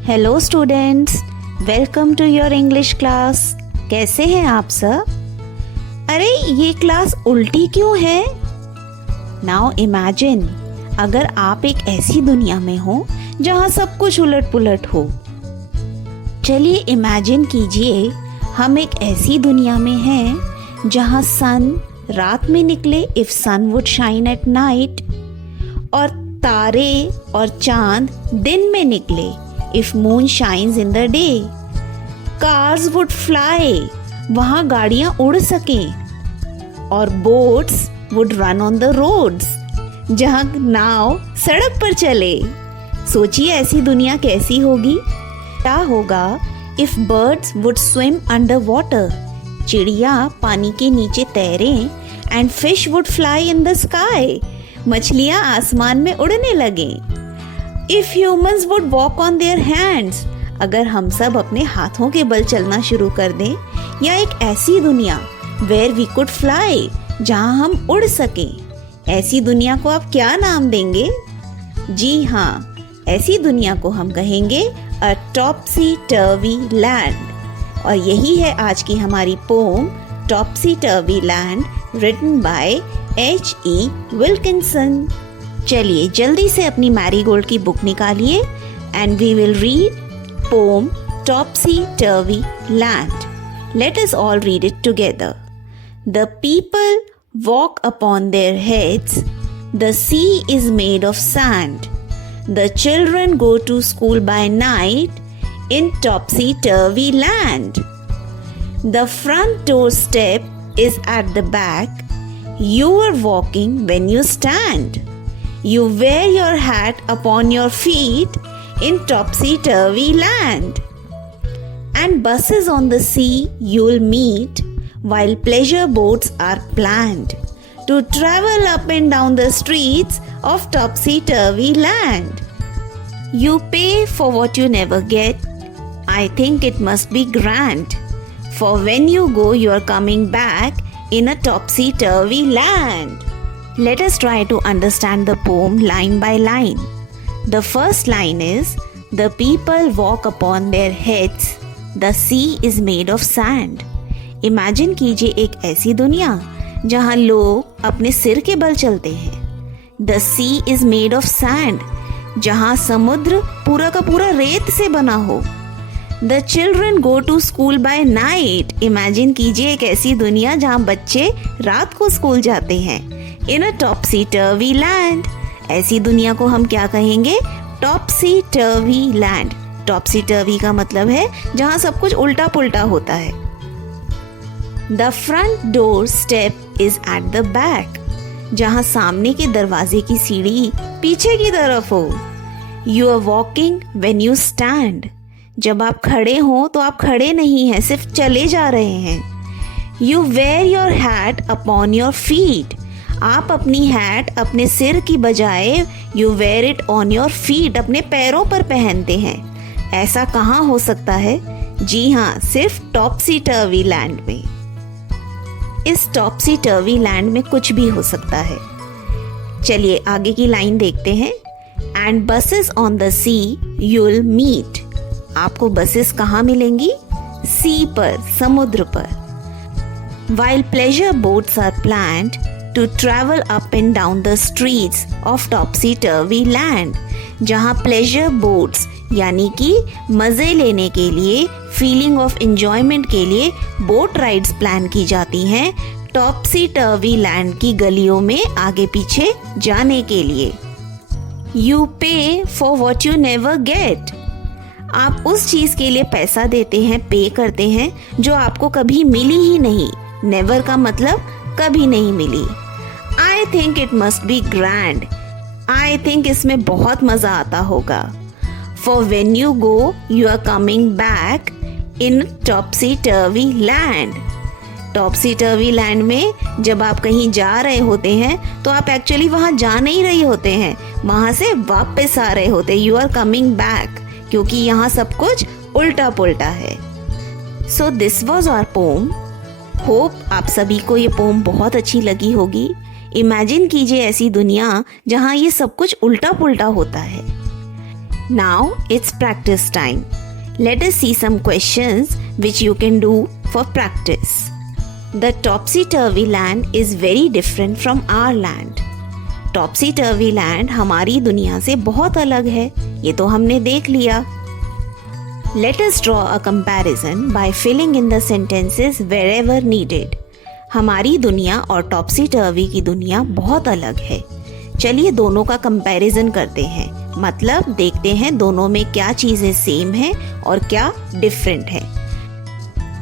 Hello students, welcome to your English class. कैसे हैं आप सब? अरे ये क्लास उल्टी क्यों है? नाउ इमेजिन, अगर आप एक ऐसी दुनिया में हो जहाँ सब कुछ उलट पुलट हो। चलिए इमेजिन कीजिए, हम एक ऐसी दुनिया में हैं जहाँ सन रात में निकले if sun would shine at night, और तारे और चांद दिन में निकले if moon shines in the day. Cars would fly, वहाँ गाड़ियाँ उड़ सकें, और boats would run on the roads, जहाँ नाव सड़क पर चले। सोचिए ऐसी दुनिया कैसी होगी। क्या होगा if birds would swim under water, चिड़िया पानी के नीचे तैरें, and fish would fly in the sky, मछलियाँ आसमान में उड़ने लगें। If humans would walk on their hands, अगर हम सब अपने हाथों के बल चलना शुरू कर दें, या एक ऐसी दुनिया वेयर वी कुड फ्लाई, जहाँ हम उड़ सकें, ऐसी दुनिया को आप क्या नाम देंगे? जी हाँ, ऐसी दुनिया को हम कहेंगे अ टॉप्सी टर्वी लैंड। और यही है आज की हमारी poem topsy turvy land, written by H.E. Wilkinson. चलिए जल्दी से अपनी मैरीगोल्ड की बुक निकालिए and we will read poem topsy turvy land. Let us all read it together. The people walk upon their heads, the sea is made of sand, the children go to school by night in topsy-turvy land. The front door step is at the back, you are walking when you stand. You wear your hat upon your feet in topsy-turvy land. And buses on the sea you'll meet, while pleasure boats are planned to travel up and down the streets of topsy-turvy land. You pay for what you never get. I think it must be grand, for when you go you're coming back in a topsy-turvy land. Let us try to understand the poem line by line. The first line is, the people walk upon their heads, the sea is made of sand. Imagine कीजिए एक ऐसी दुनिया जहाँ लोग अपने सिर के बल चलते हैं। The sea is made of sand, जहाँ समुद्र पूरा का पूरा रेत से बना हो। The children go to school by night, imagine कीजिए एक ऐसी दुनिया जहाँ बच्चे रात को स्कूल जाते हैं। इन अ टॉप्सी टर्वी लैंड, ऐसी दुनिया को हम क्या कहेंगे? Topsy turvy land. टॉप्सी टर्वी का मतलब है जहाँ सब कुछ उल्टा पुल्टा होता है। The front door step is at the back, जहाँ सामने के दरवाजे की सीढ़ी पीछे की तरफ हो। You are walking when you stand, जब आप खड़े हो तो आप खड़े नहीं हैं, सिर्फ चले जा रहे हैं। You wear your hat upon your feet, आप अपनी हैट अपने सिर की बजाय you wear it on your feet, अपने पैरों पर पहनते हैं। ऐसा कहाँ हो सकता है? जी हाँ, सिर्फ टॉप्सी टर्वी लैंड में। इस टॉप्सी टर्वी लैंड में कुछ भी हो सकता है। चलिए आगे की लाइन देखते हैं। And buses on the sea you'll meet, आपको बसेस कहाँ मिलेंगी? सी पर, समुद्र पर। While pleasure boats are planned to travel up and down the streets of topsy turvy land, जहाँ प्लेजर बोट्स यानी कि मज़े लेने के लिए, फीलिंग ऑफ एंजॉयमेंट के लिए बोट राइड्स प्लान की जाती हैं टॉप्सी टर्वी लैंड की गलियों में आगे पीछे जाने के लिए। यू पे for what you never get, आप उस चीज़ के लिए पैसा देते हैं, पे करते हैं जो आपको कभी मिली ही नहीं। नेवर का मतलब कभी नहीं मिली। I think it must be grand, I think इसमें बहुत मज़ा आता होगा। For when you go you are coming back in topsy turvy land, topsy turvy land में जब आप कहीं जा रहे होते हैं तो आप एक्चुअली वहाँ जा नहीं रहे होते हैं, वहाँ से वापस आ रहे होते। यू आर कमिंग बैक, क्योंकि यहाँ सब कुछ उल्टा पुल्टा है। So this was our poem. Hope आप सभी को ये पोम बहुत अच्छी लगी होगी। इमेजिन कीजिए ऐसी दुनिया जहाँ ये सब कुछ उल्टा पुल्टा होता है। Now it's practice time. Let us see some questions which you can do for practice. The topsy-turvy land is very different from our land. Topsy-turvy land हमारी दुनिया से बहुत अलग है, ये तो हमने देख लिया. Let us draw a comparison by filling in the sentences wherever needed. हमारी दुनिया और topsy-turvy की दुनिया बहुत अलग है. चलिए दोनों का कंपैरिजन करते हैं, मतलब देखते हैं दोनों में क्या चीज़ें सेम हैं और क्या डिफरेंट है.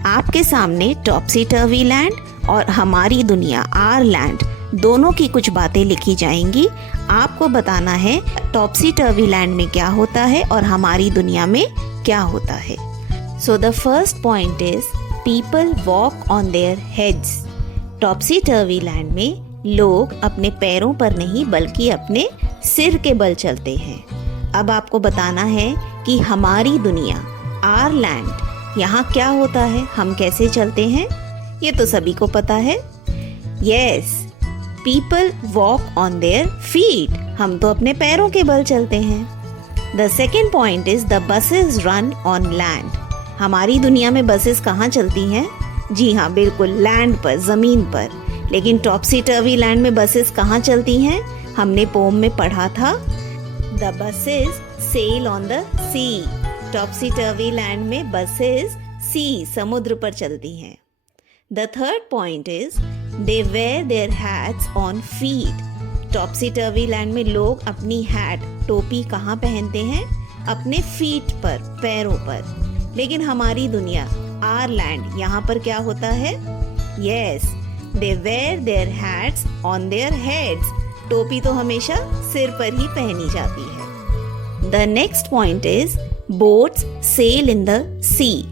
आपके सामने टॉप्सी टर्वी लैंड और हमारी दुनिया आर लैंड दोनों की कुछ बातें लिखी जाएंगी. आपको बताना है टॉप्सी टर्वी लैंड में क्या होता है और हमारी दुनिया में क्या होता है. So the first point is people walk on their heads. Topsy turvy land में लोग अपने पैरों पर नहीं बल्कि अपने सिर के बल चलते हैं. अब आपको बताना है कि हमारी दुनिया आर लैंड यहाँ क्या होता है, हम कैसे चलते हैं, ये तो सभी को पता है. Yes, people walk on their feet. हम तो अपने पैरों के बल चलते हैं. The second point is the buses run on land. हमारी दुनिया में बसेस कहाँ चलती हैं? जी हाँ, बिल्कुल लैंड पर, जमीन पर. लेकिन टॉप्सी टर्वी लैंड में बसेस कहाँ चलती हैं? हमने पोम में पढ़ा था, the buses sail on the sea. Topsy turvy land में बसेस सी, समुद्र पर चलती हैं. The third point is they wear their hats on feet. Topsy turvy land में लोग अपनी हैट, टोपी कहाँ पहनते हैं? अपने फीट पर, पैरों पर. लेकिन हमारी दुनिया आर लैंड, यहाँ पर क्या होता है? Yes, they wear their hats on their heads. टोपी तो हमेशा सिर पर ही पहनी जाती है. The next point is boats sail in the sea.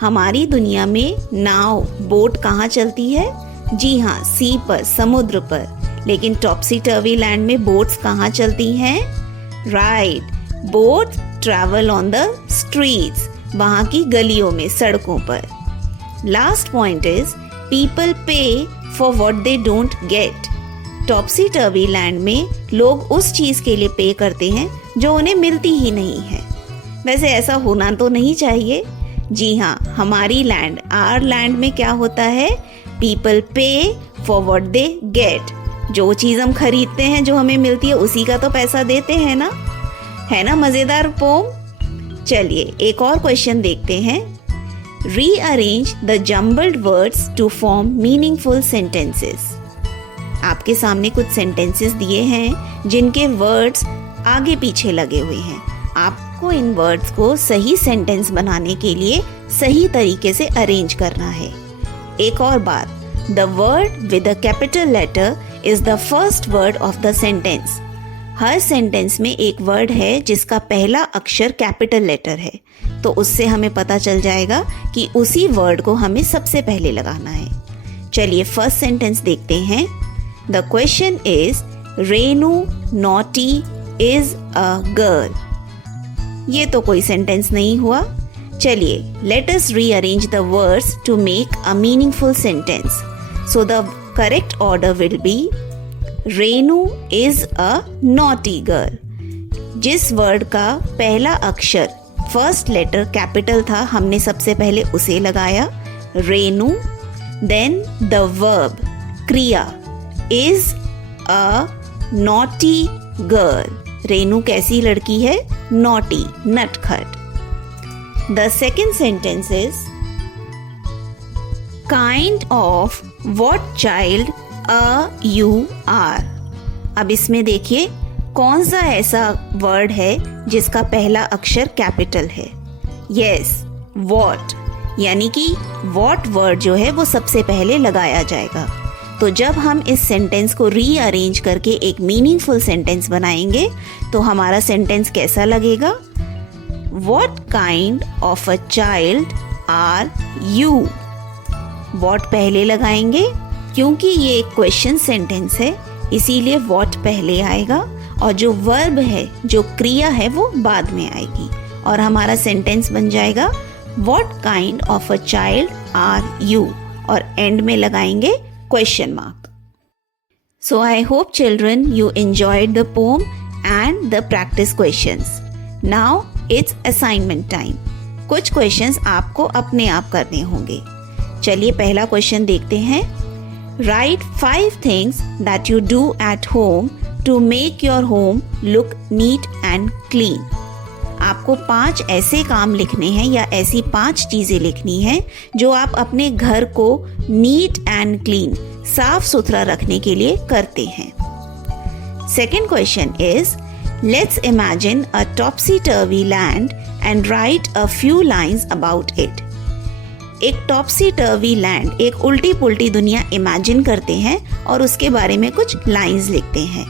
हमारी दुनिया में नाव, बोट कहाँ चलती है? जी हाँ, सी पर, समुद्र पर. लेकिन टॉप्सी टर्वी लैंड में बोट्स कहाँ चलती हैं? Right, boats travel on the streets. वहाँ की गलियों में, सड़कों पर. लास्ट पॉइंट इज पीपल पे for what they don't get. Topsy turvy land में लोग उस चीज़ के लिए पे करते हैं जो उन्हें मिलती ही नहीं है. वैसे ऐसा होना तो नहीं चाहिए. जी हाँ, हमारी लैंड, आर लैंड में क्या होता है? पीपल पे फॉर व्हाट दे गेट. जो चीज़ हम खरीदते हैं, जो हमें मिलती है, उसी का तो पैसा देते हैं ना. है ना मज़ेदार पोम? चलिए एक और क्वेश्चन देखते हैं. Rearrange the jumbled words to form meaningful sentences. आपके सामने कुछ सेंटेंसेस दिए हैं जिनके वर्ड्स आगे पीछे लगे हुए हैं. आपको इन वर्ड्स को सही सेंटेंस बनाने के लिए सही तरीके से अरेंज करना है. एक और बात, the word with a capital letter is the first word of the sentence. हर सेंटेंस में एक वर्ड है जिसका पहला अक्षर कैपिटल लेटर है, तो उससे हमें पता चल जाएगा कि उसी वर्ड को हमें सबसे पहले लगाना है. चलिए फर्स्ट सेंटेंस देखते हैं. The question is Renu naughty is a girl. ये तो कोई सेंटेंस नहीं हुआ. चलिए let us rearrange the words to make a meaningful sentence. So the correct order will be Renu is a naughty girl. जिस वर्ड का पहला अक्षर, फर्स्ट लेटर कैपिटल था, हमने सबसे पहले उसे लगाया, रेनू. देन द वर्ब, क्रिया, is a naughty girl. Renu कैसी लड़की है? नॉटी, नटखट. The second sentence is kind of what child you are. अब इसमें देखिए कौन सा ऐसा वर्ड है जिसका पहला अक्षर कैपिटल है? Yes, what. यानी कि वॉट वर्ड जो है वो सबसे पहले लगाया जाएगा. तो जब हम इस सेंटेंस को रीअरेंज करके एक मीनिंगफुल सेंटेंस बनाएंगे तो हमारा सेंटेंस कैसा लगेगा? What kind of a child are you. What पहले लगाएंगे क्योंकि ये एक क्वेश्चन सेंटेंस है, इसीलिए वॉट पहले आएगा और जो वर्ब है, जो क्रिया है, वो बाद में आएगी और हमारा सेंटेंस बन जाएगा what kind of a child are you, और एंड में लगाएंगे question mark. So I hope children you enjoyed the poem and the practice questions. Now it's assignment time. कुछ क्वेश्चंस आपको अपने आप करने होंगे। चलिए पहला क्वेश्चन देखते हैं। Write 5 things that you do at home to make your home look neat and clean. आपको 5 ऐसे काम लिखने हैं या ऐसी 5 चीजें लिखनी हैं जो आप अपने घर को नीट एंड क्लीन, साफ सुथरा रखने के लिए करते हैं। Second question is, let's imagine a Topsy turvy land and right a few lines about it. एक टॉप्सी टर्वी लैंड, एक उल्टी पुल्टी दुनिया इमेजिन करते हैं और उसके बारे में कुछ लाइन्स लिखते हैं।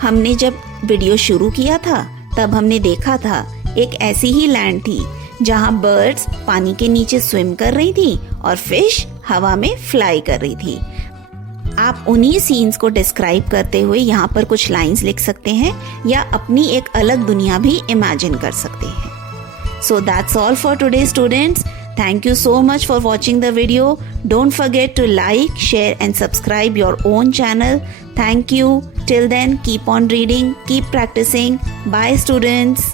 हमने जब वीडियो शुरू किया था तब हमने देखा था एक ऐसी ही लैंड थी जहां बर्ड्स पानी के नीचे स्विम कर रही थी और फिश हवा में फ्लाई कर रही थी। आप उन्हीं सीन्स को डिस्क्राइब करते हुए यहाँ पर कुछ लाइंस लिख सकते हैं या अपनी एक अलग दुनिया भी इमेजिन कर सकते हैं। So that's all for today students. Thank you so much for watching the video. Don't forget to like, share and subscribe your own channel. Thank you. Till then, keep on reading, keep practicing. Bye students.